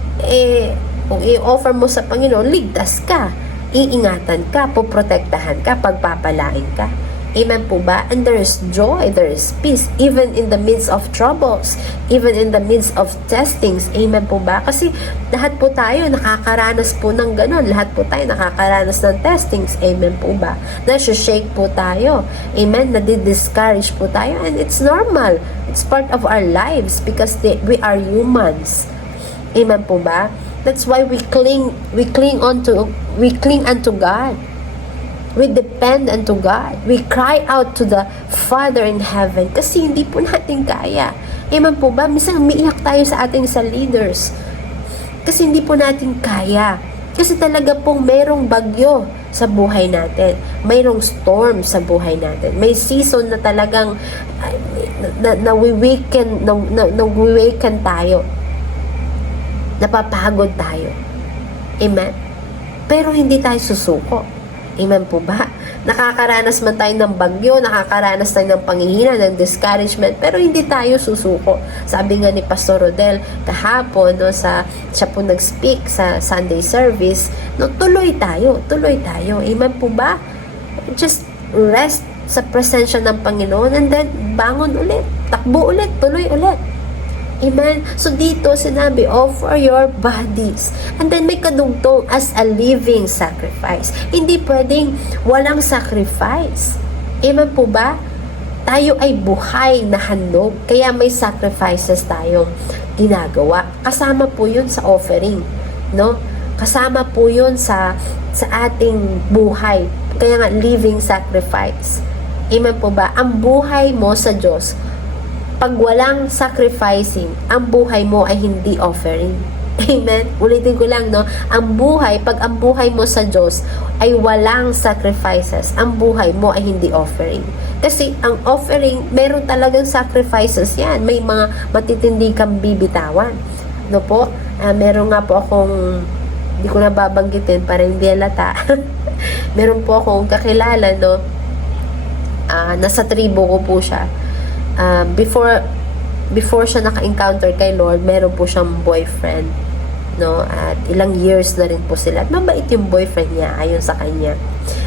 Kung i-offer mo sa Panginoon, ligtas ka. Iingatan ka, poprotektahan ka, pagpapalain ka. Amen po ba? And there is joy, there is peace, even in the midst of troubles, even in the midst of testings. Amen po ba? Kasi lahat po tayo nakakaranas po ng ganun. Lahat po tayo nakakaranas ng testings. Amen po ba? Nasi-shake po tayo. Amen? Nadi-discourage po tayo. And it's normal. It's part of our lives because we are humans. Amen po ba? That's why we cling unto God. We depend unto God. We cry out to the Father in heaven kasi hindi po natin kaya. Amen po ba? Minsan umiiyak tayo sa ating leaders kasi hindi po natin kaya. Kasi talaga pong merong bagyo sa buhay natin. Mayroong storm sa buhay natin. May season na talagang nawiwaken tayo. napapagod tayo. Amen? Pero hindi tayo susuko. Amen po ba? Nakakaranas man tayo ng bagyo, nakakaranas tayo ng panghihina, ng discouragement, pero hindi tayo susuko. Sabi nga ni Pastor Rodel kahapon, no, siya po nag-speak sa Sunday service, no, tuloy tayo. Amen po ba? Just rest sa presensya ng Panginoon and then bangon ulit, takbo ulit, tuloy ulit. Amen? So dito sinabi, offer your bodies. And then may kadugtong as a living sacrifice. Hindi pwedeng walang sacrifice. Amen po ba? Tayo ay buhay na handog. Kaya may sacrifices tayong ginagawa. Kasama po yun sa offering. No? Kasama po yun sa ating buhay. Kaya nga, living sacrifice. Amen po ba? Ang buhay mo sa Diyos, pag walang sacrificing, ang buhay mo ay hindi offering. Amen? Ulitin ko lang, no? Pag ang buhay mo sa Diyos ay walang sacrifices, ang buhay mo ay hindi offering. Kasi ang offering, meron talagang sacrifices yan. May mga matitindi kang bibitawan. No po? Meron nga po akong, hindi ko na babanggitin para hindi halata. Meron po akong kakilala, no? Nasa tribo ko po siya. Before siya naka-encounter kay Lord, meron po siyang boyfriend, no? At ilang years na rin po sila. At mabait yung boyfriend niya ayon sa kanya.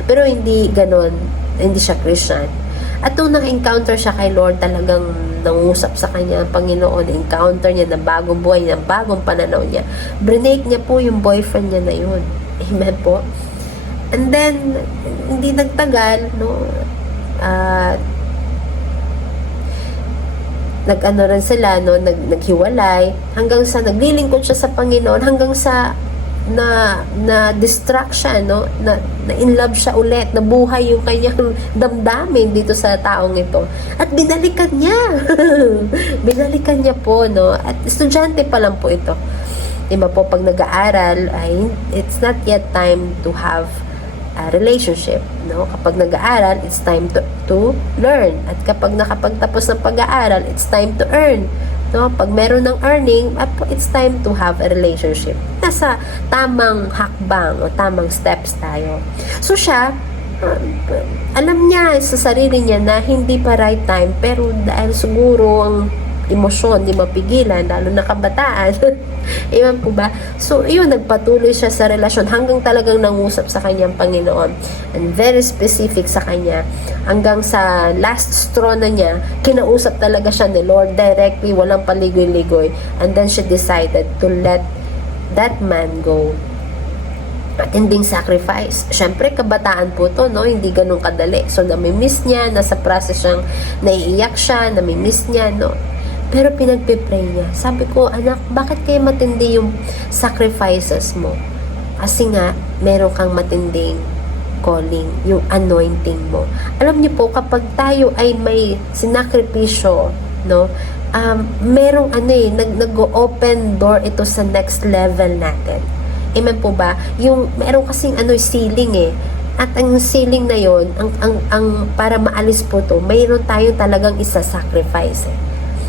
Pero hindi ganon, hindi siya Christian. At nung naka-encounter siya kay Lord, talagang nangusap sa kanya ang Panginoon, encounter niya ng bagong buhay, ng bagong pananaw niya. Brinake niya po yung boyfriend niya na yun. Amen po. And then, hindi nagtagal, no? Nag-ano rin sila, no? Naghiwalay, hanggang sa naglilingkod siya sa Panginoon, hanggang sa na distraction, no? Na in love siya ulit, nabuhay yung kanyang damdamin dito sa taong ito. At binalikan niya. Binalikan niya po, no? At estudyante pa lang po ito. Diba po, pag nag-aaral, it's not yet time to have a relationship, no? Kapag nag-aaral, it's time to learn. At kapag nakapagtapos ng pag-aaral, it's time to earn, no? Pag meron ng earning, it's time to have a relationship. Nasa tamang hakbang o tamang steps tayo. So siya, alam niya sa sarili niya na hindi pa right time, pero dahil siguro ang emosyon, di mapigilan, lalo na kabataan. Iwan po ba? So, yun, nagpatuloy siya sa relasyon hanggang talagang nangusap sa kanyang Panginoon. And very specific sa kanya. Hanggang sa last straw na niya, kinausap talaga siya ni Lord directly, walang paligoy-ligoy. And then she decided to let that man go. Matinding sacrifice. Siyempre, kabataan po to, no? Hindi ganun kadali. So, namimiss niya, nasa process siyang naiiyak siya, namimiss niya, no? Pero pinagpipray niya. Sabi ko, anak, bakit kaya matindi yung sacrifices mo? Kasi nga, meron kang matinding calling, yung anointing mo. Alam niyo po, kapag tayo ay may sinakripisyo, no? Merong nag-open door ito sa next level natin. Amen po ba? Yung, meron kasing ceiling eh. At ang ceiling na yon, ang para maalis po to, mayroon tayo talagang isa-sacrifice eh.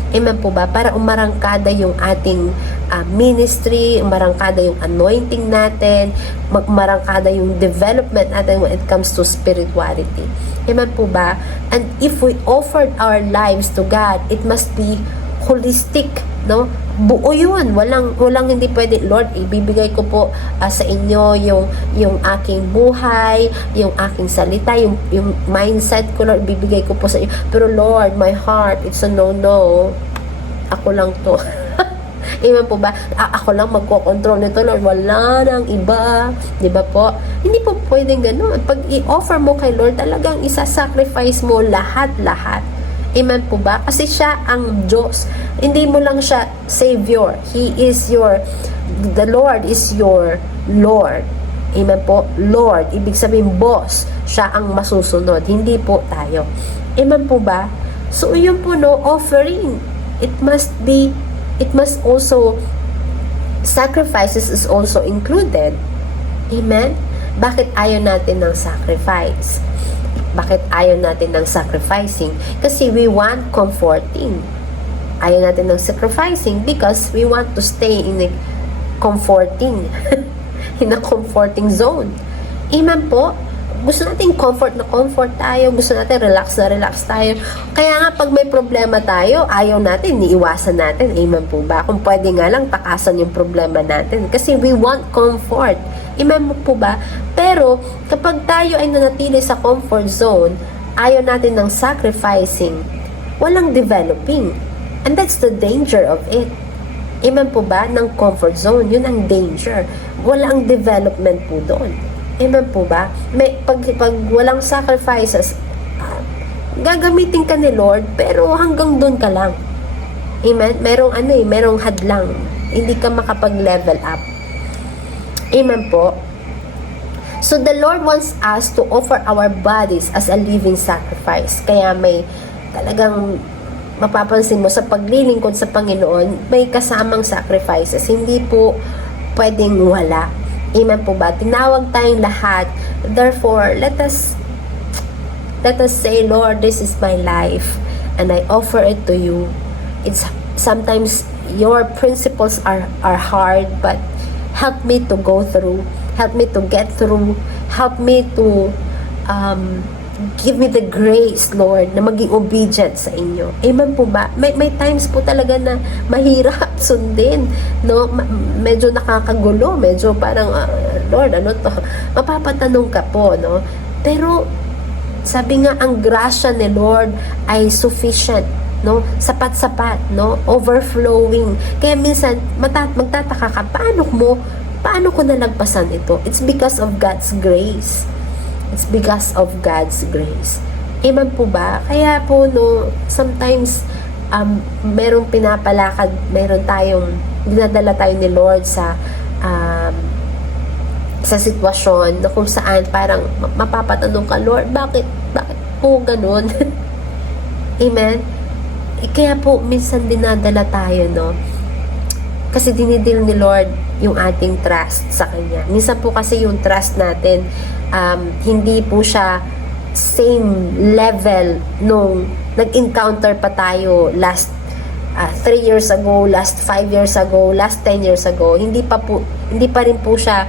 Amen po ba? Para umarangkada yung ating ministry, umarangkada yung anointing natin, umarangkada yung development natin when it comes to spirituality. Amen po ba? And if we offered our lives to God, it must be holistic, no? Buo yun. Walang hindi pwede, Lord, ibibigay ko po sa inyo yung aking buhay, yung aking salita, yung mindset ko, Lord, ibibigay ko po sa inyo. Pero Lord, my heart, it's a no-no. Ako lang to. Amen po ba? Ako lang magkocontrol nito, Lord. Wala nang iba. Diba po? Hindi po pwedeng gano'n. Pag i-offer mo kay Lord, talagang isa-sacrifice mo lahat-lahat. Amen po ba? Kasi siya ang Diyos. Hindi mo lang siya Savior. The Lord is your Lord. Amen po? Lord. Ibig sabihin, boss. Siya ang masusunod. Hindi po tayo. Amen po ba? So, yun po, no, offering. It must also, sacrifices is also included. Amen? Bakit ayaw natin ng sacrifice? Bakit ayaw natin ng sacrificing? Kasi we want comforting. Ayaw natin ng sacrificing because we want to stay in comforting. In a comforting zone. Amen po. Gusto natin comfort na comfort tayo. Gusto natin relax na relax tayo. Kaya nga pag may problema tayo, ayaw natin, iiwasan natin. Amen po ba? Kung pwede nga lang, takasan yung problema natin. Kasi we want comfort. Amen po ba? Pero kapag tayo ay nanatili sa comfort zone, ayaw natin ng sacrificing, walang developing. And that's the danger of it. Amen po ba? Ng comfort zone, yun ang danger. Walang development po doon. Amen po ba? Pag walang sacrifices, gagamitin ka ni Lord, pero hanggang doon ka lang. Amen? Merong hadlang. Hindi ka makapag-level up. Amen po. So the Lord wants us to offer our bodies as a living sacrifice. Kaya may talagang mapapansin mo sa paglilingkod sa Panginoon, may kasamang sacrifices. Hindi po pwedeng wala. Amen po ba? Tinawag tayong lahat. Therefore, let us say, Lord, this is my life and I offer it to you. It's sometimes your principles are hard, but help me to go through. Help me to get through. Help me to give me the grace, Lord, na maging obedient sa inyo. Amen po ba? May times po talaga na mahirap sundin, no? Medyo nakakagulo, medyo parang, Lord, ano to? Mapapatanong ka po, no? Pero, sabi nga, ang grasya ni Lord ay sufficient, no? Sapat-sapat, no? Overflowing. Kaya minsan, magtataka ka, paano ko nalagpasan ito? It's because of God's grace. It's because of God's grace. Amen po ba? Kaya po, no, sometimes, merong pinapalakad, dinadala tayo ni Lord sa sitwasyon na kung saan parang mapapatanong ka, Lord, bakit po ganun? Amen? Kaya po, minsan dinadala tayo, no? Kasi dinidil ni Lord yung ating trust sa Kanya. Minsan po kasi yung trust natin, hindi po siya same level nung nag-encounter pa tayo last 3 years ago, last 5 years ago, last 10 years ago. Hindi pa rin po siya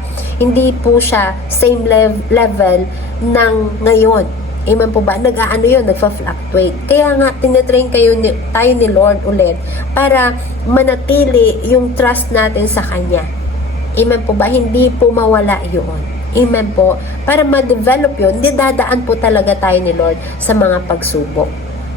same level ng ngayon. Amen po ba? Nagfa-fluctuate. Kaya nga, tinetrain tayo ni Lord ulit para manatili yung trust natin sa Kanya. Amen po ba? Hindi po mawala yun. Amen po. Para ma-develop yun, hindi dadaan po talaga tayo ni Lord sa mga pagsubok.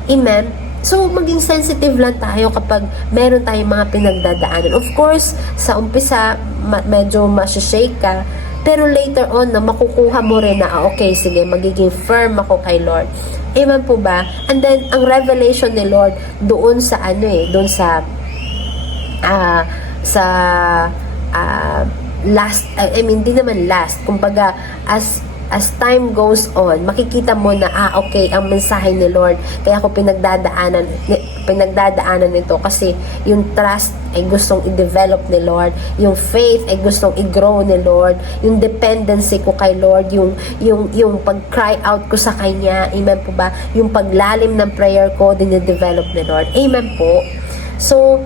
Amen? So, maging sensitive lang tayo kapag meron tayong mga pinagdadaanan. Of course, sa umpisa, medyo masishake ka, pero later on, na makukuha mo rin na, okay, sige, magiging firm ako kay Lord. Amen po ba? And then, ang revelation ni Lord, doon sa last, hindi naman last, kumbaga, as time goes on, makikita mo na, okay, ang mensahe ni Lord, kaya ako pinagdadaanan nito, kasi yung trust ay gustong i-develop ni Lord, yung faith ay gustong i-grow ni Lord, yung dependency ko kay Lord, yung pag-cry out ko sa Kanya, amen po ba, yung paglalim ng prayer ko, dinidevelop ni Lord, amen po. So,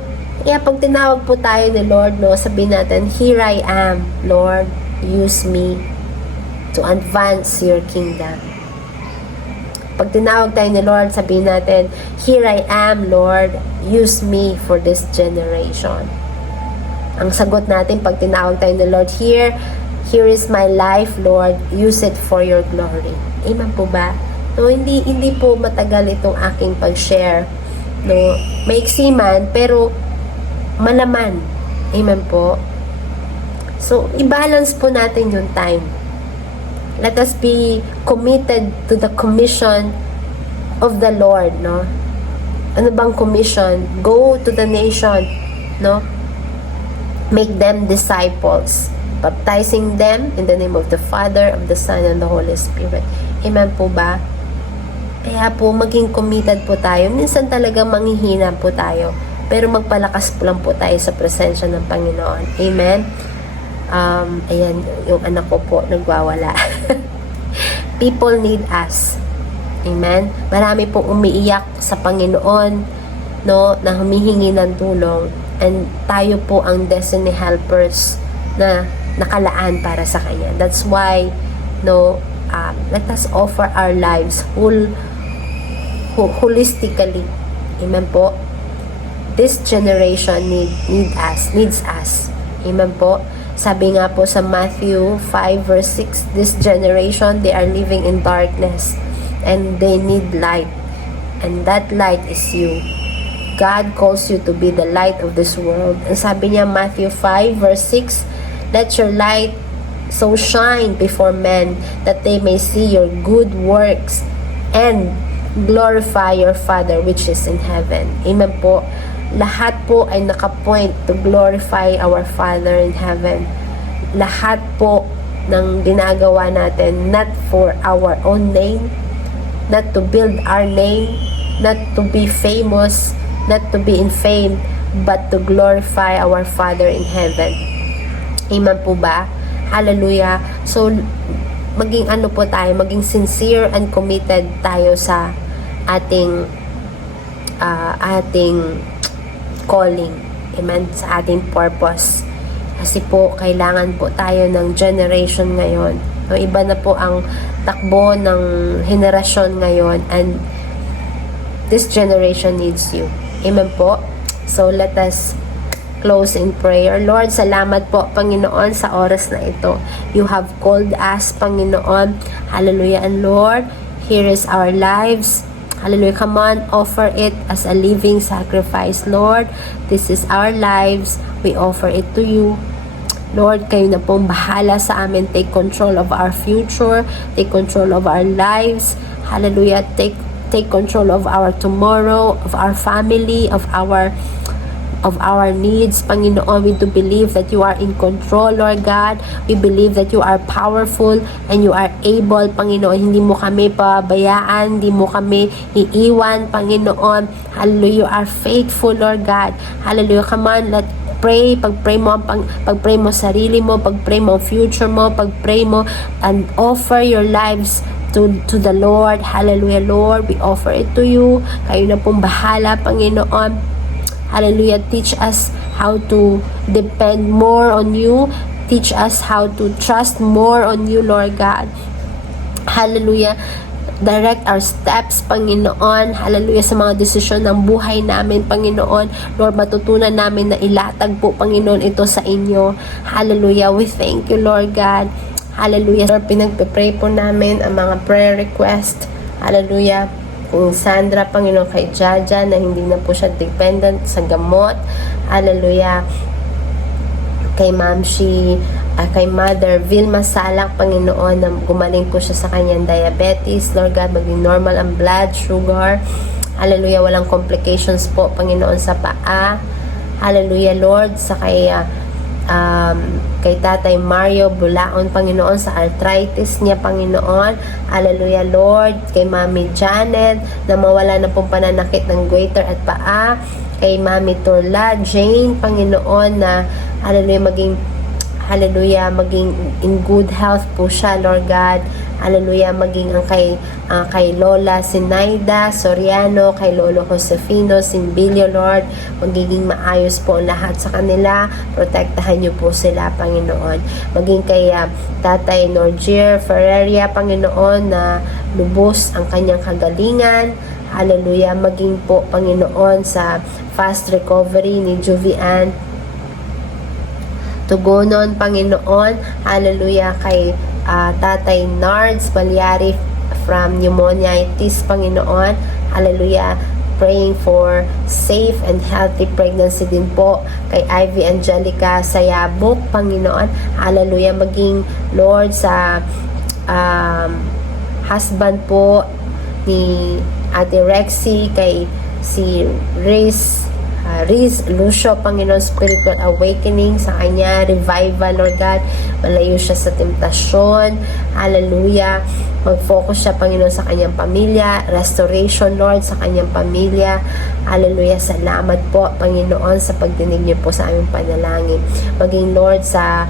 kaya pag tinawag po tayo ni Lord, no, sabihin natin, here I am, Lord, use me to advance your kingdom. Pag tinawag tayo ni Lord, sabihin natin, here I am, Lord, use me for this generation. Ang sagot natin pag tinawag tayo ni Lord, here is my life, Lord, use it for your glory. Amen po ba? No, hindi po matagal itong aking pag-share. No, maiksi man, pero malaman. Amen po. So, i-balance po natin yung time. Let us be committed to the commission of the Lord, no? Ano bang commission? Go to the nation, no? Make them disciples, baptizing them in the name of the Father, of the Son, and the Holy Spirit. Amen po ba? Kaya po, maging committed po tayo. Minsan talaga manghihina po tayo. Pero magpalakas po lang po tayo sa presensya ng Panginoon. Amen? Ayan, yung anak ko po, nagwawala. People need us. Amen? Marami pong umiiyak sa Panginoon, no, na humihingi ng tulong. and tayo po ang destiny helpers na nakalaan para sa Kanya. That's why, let us offer our lives holistically. Amen po. This generation needs us. Amen po. Sabi nga po sa Matthew 5 verse 6, this generation, they are living in darkness and they need light. And that light is you. God calls you to be the light of this world. And sabi niya, Matthew 5 verse 6, let your light so shine before men that they may see your good works and glorify your Father which is in heaven. Amen po. Lahat po ay nakapoint to glorify our Father in heaven. Lahat po ng ginagawa natin, not for our own name, not to build our name, not to be famous, not to be in fame, but to glorify our Father in heaven. Amen po ba? Hallelujah. So, maging maging sincere and committed tayo sa ating calling. Amen? Sa ating purpose. Kasi po, kailangan po tayo ng generation ngayon. Iba na po ang takbo ng henerasyon ngayon, and this generation needs you. Amen po? So, let us close in prayer. Lord, salamat po, Panginoon, sa oras na ito. You have called us, Panginoon. Hallelujah. And Lord, here is our lives. Hallelujah. Come on, offer it as a living sacrifice. Lord, this is our lives. We offer it to you. Lord, kayo na pong bahala sa amin. Take control of our future. Take control of our lives. Hallelujah. Take control of our tomorrow, of our family, of our needs. Panginoon, we do believe that you are in control, Lord God. We believe that you are powerful and you are able, Panginoon. Hindi mo kami pabayaan, hindi mo kami iiwan, Panginoon. Hallelujah, you are faithful, Lord God. Hallelujah. Come on, let's pray. Pag-pray mo sarili mo, pag-pray mo future mo, pag-pray mo and offer your lives to the Lord. Hallelujah, Lord. We offer it to you. Kayo na pong bahala, Panginoon. Hallelujah. Teach us how to depend more on you. Teach us how to trust more on you, Lord God. Hallelujah. Direct our steps, Panginoon. Hallelujah. Sa mga desisyon ng buhay namin, Panginoon. Lord, matutunan namin na ilatag po, Panginoon, ito sa inyo. Hallelujah. We thank you, Lord God. Hallelujah. Lord, pinagpipray po namin ang mga prayer request. Hallelujah. Kung Sandra, Panginoon, kay Jaja, na hindi na po siya dependent sa gamot. Hallelujah. Kay kay Mother Vilma Salak, Panginoon, na gumaling po siya sa kanyang diabetes. Lord God, maging normal ang blood sugar. Hallelujah. Walang complications po, Panginoon, sa paa. Hallelujah, Lord. Sa kay Tatay Mario Bulaon, Panginoon, sa arthritis niya, Panginoon. Hallelujah, Lord. Kay Mami Janet, na mawala na pong pananakit ng goiter at paa. Kay Mami Turla Jane, Panginoon, na hallelujah, maging in good health po siya, Lord God. Hallelujah, maging ang kay Lola Sinaida Soriano, kay Lolo Josefino Simbilio, Lord, magiging maayos po ang lahat sa kanila. Protektahan niyo po sila, Panginoon. Maging kay Tatay Norgier Ferreria, Panginoon, na lubos ang kanyang kagalingan. Hallelujah, maging po, Panginoon, sa fast recovery ni Juvian Tugonon, Panginoon. Hallelujah, kay Tatay Nards Balyari from pneumonitis, Panginoon. Hallelujah. Praying for safe and healthy pregnancy din po kay Ivy Angelica Sayabok, Panginoon. Hallelujah. Maging, Lord, sa husband po ni Ate Rexy, kay si Riz Lucio, Panginoon, spiritual awakening sa kanya, revival, Lord God. Malayo siya sa temptasyon. Hallelujah. Mag-focus siya, Panginoon, sa kanyang pamilya. Restoration, Lord, sa kanyang pamilya. Hallelujah. Salamat po, Panginoon, sa pagdinig niyo po sa aming panalangin. Maging, Lord, sa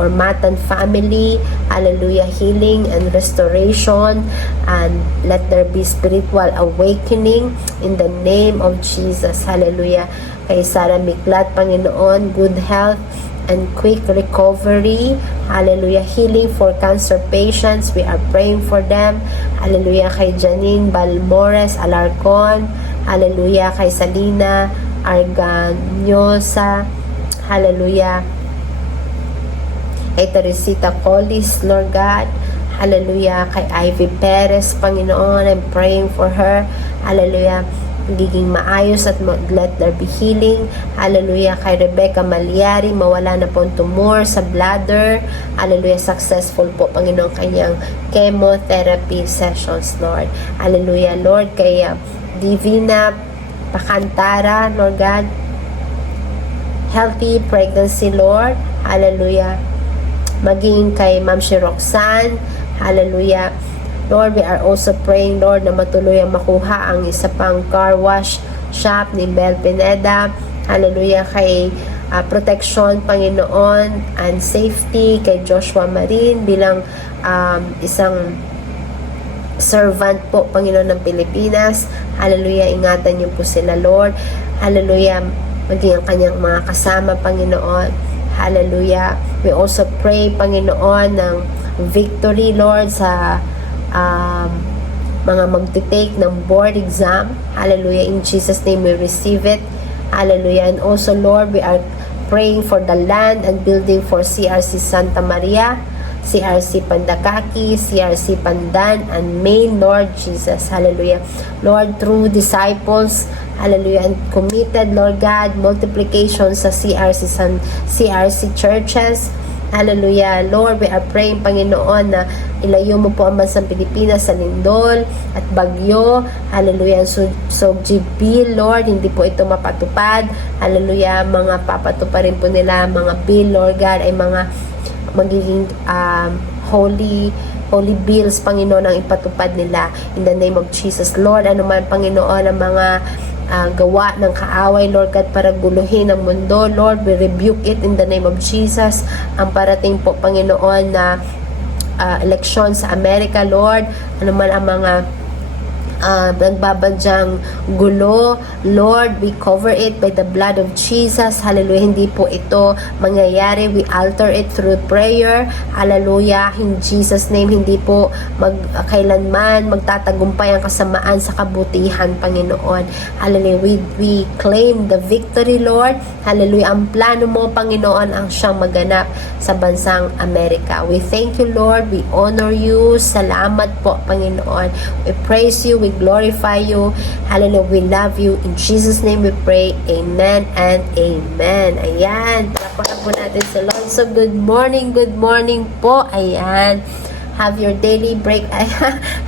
Ormatan family. Hallelujah. Healing and restoration, and let there be spiritual awakening in the name of Jesus. Hallelujah. Kay Sarah Miklat, Panginoon, good health and quick recovery. Hallelujah. Healing for cancer patients. We are praying for them. Hallelujah. Kay Janine Balmores Alarcon. Hallelujah. Kay Salina Arganyosa. Hallelujah. Kay Teresita Collis, Lord God. Hallelujah. Kay Ivy Perez, Panginoon, I'm praying for her. Hallelujah. Magiging maayos at let there be healing. Hallelujah. Kay Rebecca Malyari, mawala na po ang tumor sa bladder. Hallelujah. Successful po, Panginoon, kanyang chemotherapy sessions, Lord. Hallelujah. Lord, kay Divina Pakantara, Lord God. Healthy pregnancy, Lord. Hallelujah. Maging kay Ma'am si Roxanne. Hallelujah. Lord, we are also praying, Lord, na matuloy ang makuha ang isa pang car wash shop ni Bel Pineda. Hallelujah. Kay protection, Panginoon, and safety kay Joshua Marin bilang isang servant po, Panginoon, ng Pilipinas. Hallelujah. Ingatan niyo po sila, Lord. Hallelujah. Maging ang kanyang mga kasama, Panginoon. Hallelujah. We also pray, Panginoon, ng victory, Lord, sa mga magte-take ng board exam. Hallelujah. In Jesus' name we receive it. Hallelujah. And also, Lord, we are praying for the land and building for CRC Santa Maria, CRC Pandakaki, CRC Pandan, and Main, Lord Jesus. Hallelujah. Lord, through disciples, hallelujah, and committed, Lord God, multiplication sa CRC churches. Hallelujah. Lord, we are praying, Panginoon, na ilayo mo po ang bansang Pilipinas sa lindol at bagyo. Hallelujah. So bill, Lord, hindi po ito mapatupad. Hallelujah. Mga papatuparin po nila, mga bill, Lord God, ay mga magiging holy bills, Panginoon, ang ipatupad nila in the name of Jesus. Lord, ano man, Panginoon, ang mga gawa ng kaaway, Lord God, para guluhin ang mundo, Lord, we rebuke it in the name of Jesus. Ang parating po, Panginoon, na eleksyon sa Amerika, Lord, ano man ang mga nagbabadyang gulo, Lord, we cover it by the blood of Jesus. Hallelujah. Hindi po ito mangyayari. We alter it through prayer. Hallelujah. In Jesus' name, hindi po kailanman magtatagumpay ang kasamaan sa kabutihan, Panginoon. Hallelujah. We claim the victory, Lord. Hallelujah. Ang plano mo, Panginoon, ang siyang maganap sa bansang Amerika. We thank you, Lord. We honor you. Salamat po, Panginoon. We praise you. We glorify you. Hallelujah. We love you. In Jesus' name we pray. Amen and amen. Ayan. Talapakan po natin sa Lord. So, good morning po. Ayan. Have your daily break.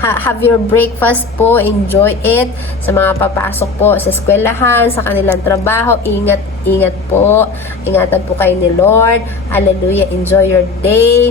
Have your breakfast po. Enjoy it. Sa mga papasok po sa eskwelahan, sa kanilang trabaho, ingat po. Ingatan po kayo ni Lord. Hallelujah. Enjoy your day.